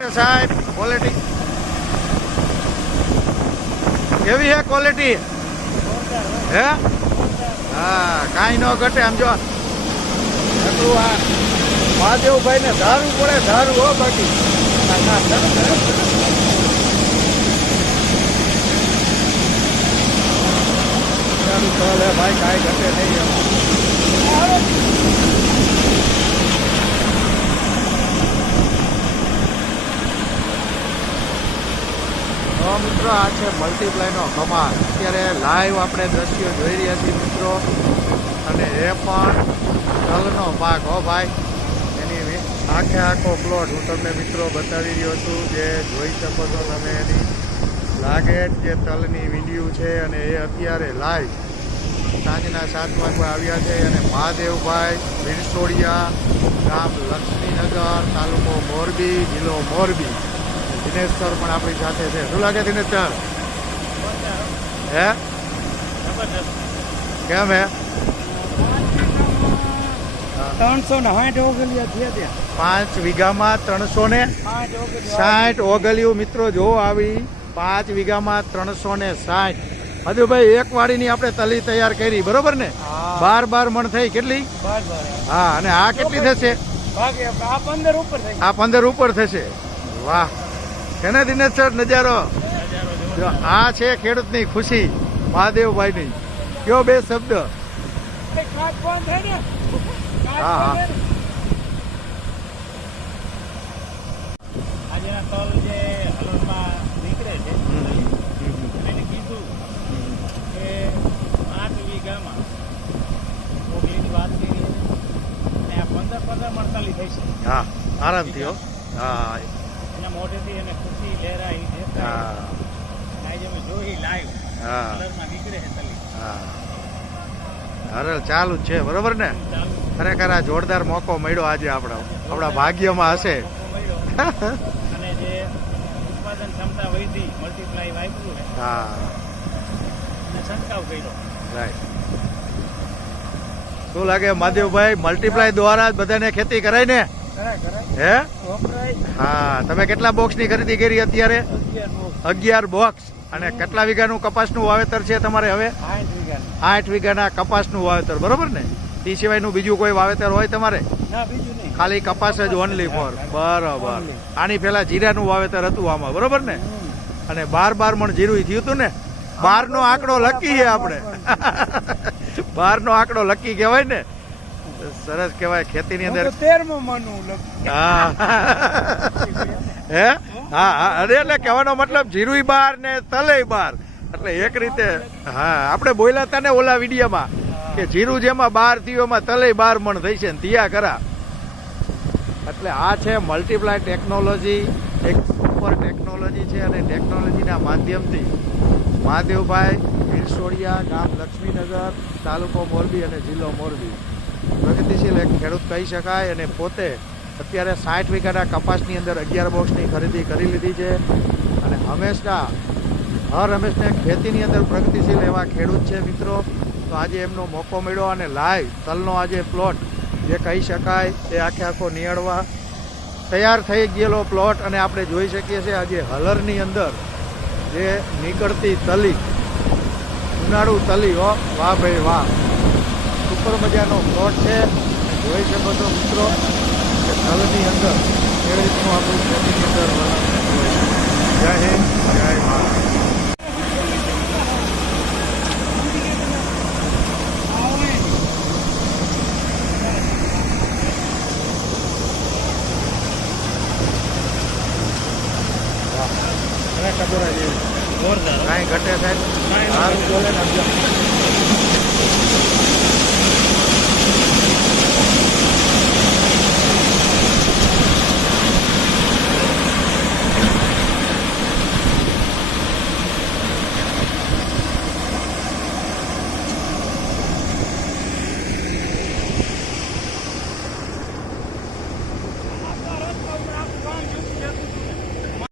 સાહેબ ક્વોલિટી કેવી હે ક્વોલિટી હે હા કાંઈ ન ઘટે આમ જો એટલું આ મહાદેવભાઈ ને ધારવું પડે ધારવું હો બાકી ભાઈ કાંઈ ઘટે નહીં મિત્રો આ છે મલ્ટીપ્લાયનો કમાલ. અત્યારે લાઈવ આપણે દ્રશ્યો જોઈ રહ્યા છીએ મિત્રો, અને એ પણ તલનો પાક હો ભાઈ. એની આખે આખો પ્લોટ હું તમને મિત્રો બતાવી રહ્યો છું, જે જોઈ શકો છો તમે. એની લાગે જે તલની વીંડિયું છે, અને એ અત્યારે લાઈવ સાંજના 7 વાગ્યા આવ્યા છે. અને મહાદેવભાઈ વિરસોડિયા, ગામ લક્ષ્મીનગર, તાલુકો મોરબી, જિલ્લો મોરબી. દિનેશ સર પણ આપણી સાથે છે. શું લાગે દિનેશ સર? હે કેમ હે? 360 ઓગલિયા થયા ત્યાં. 5 વીઘામાં 360 ઓગલિયું મિત્રો જો આવી. 5 વીઘામાં 360. મધુભાઈ એક વાડીની આપણે તલી તૈયાર કરી, બરોબર ને? 12 મણ થઈ. કેટલી? 12. હા. અને આ કેટલી થશે? આ 15 ઉપર થઈ. આ 15 ઉપર થશે. વાહ કેને દિનેશ સર નજારો. આ છે ખેડૂતની ખુશી, મહાદેવભાઈની. કયો બે શબ્દ? હા હા. આજના તલ જે હલનમાં નીકળે છે એને કીધું કે 8 વીઘામાં ઓગલીની વાત કરી અને આ 15 મણતાલી થઈ છે. હા આરામથી હો. હા એના મોઢેથી એને ખુશી લહેરાઈ છે. હા આજે અમે જોઈ લાઈવ હા કલરમાં નીકળે છે તલી. હા હરલ ચાલુ જ છે, બરોબર ને? ખરેખર આ જોરદાર મોકો મળ્યો આજે આપણા ભાગ્યમાં હશે. અને જે ઉત્પાદન ક્ષમતા વધી, મલ્ટીપ્લાય વાપર્યું છે. હા અને છંટકાવ કર્યો. રાઈટ. શું લાગે મહાદેવભાઈ, મલ્ટીપ્લાય દ્વારા જ બધાને ખેતી કરાય ને? હે હા. તમે કેટલા બોક્સની ખરીદી કરી અત્યારે? 11 બોક્સ. અને કેટલા વીઘાનું કપાસનું વાવેતર છે તમારે હવે? 8 વીઘાના કપાસનું વાવેતર, બરોબર ને? તે સિવાયનું બીજું કોઈ વાવેતર હોય તમારે? ખાલી કપાસ જ ઓનલી ફોર. બરોબર. આની પેલા જીરાનું વાવેતર હતું આમાં, બરોબર ને? અને 12 મણ જીરું થયું હતું ને? 12 નો આંકડો લકી છે આપણે. 12 નો આંકડો લકી કહેવાય ને. સરસ કહેવાય ખેતીની અંદર. 13મો માનું હા હે હા હા. અરે એટલે કહેવાનો મતલબ જીરુય 12 ને તલેય 12, એટલે એક રીતે. હા આપણે બોલ્યા હતા ને ઓલા વિડીયોમાં કે જીરું જેમાં 12 થયું એમાં તલેય 12 મણ થઈ છે ને તિયા કરા. એટલે આ છે મલ્ટીપ્લાય ટેકનોલોજી, એક સુપર ટેકનોલોજી છે. અને ટેકનોલોજીના માધ્યમથી મહાદેવભાઈ વિરસોડિયા, ગામ લક્ષ્મીનગર, તાલુકો મોરબી અને જિલ્લો મોરબી, પ્રગતિશીલ એક ખેડૂત કહી શકાય. અને પોતે અત્યારે 60 વીઘાના કપાસની અંદર 11 બોક્સની ખરીદી કરી લીધી છે. અને હંમેશને ખેતીની અંદર પ્રગતિશીલ એવા ખેડૂત છે મિત્રો. તો આજે એમનો મોકો મળ્યો, અને લાઈવ તલનો આજે પ્લોટ જે કહી શકાય એ આખે આખો નિહાળવા તૈયાર થઈ ગયેલો પ્લોટ. અને આપણે જોઈ શકીએ છીએ આજે હલરની અંદર જે નીકળતી તલી, ઉનાળુ તલી. હો વાહ ભાઈ વાહ, સુપર મજાનો પ્લોટ છે. જોઈ શકો છો મિત્રો કે તલની અંદર એ રીતનું આપણું ખેતીની અંદર વર્ણન હોય છે. જય હિન્દ, જય ભારત. કાંઈ ઘટે સાહેબ, સારું બોલે ને.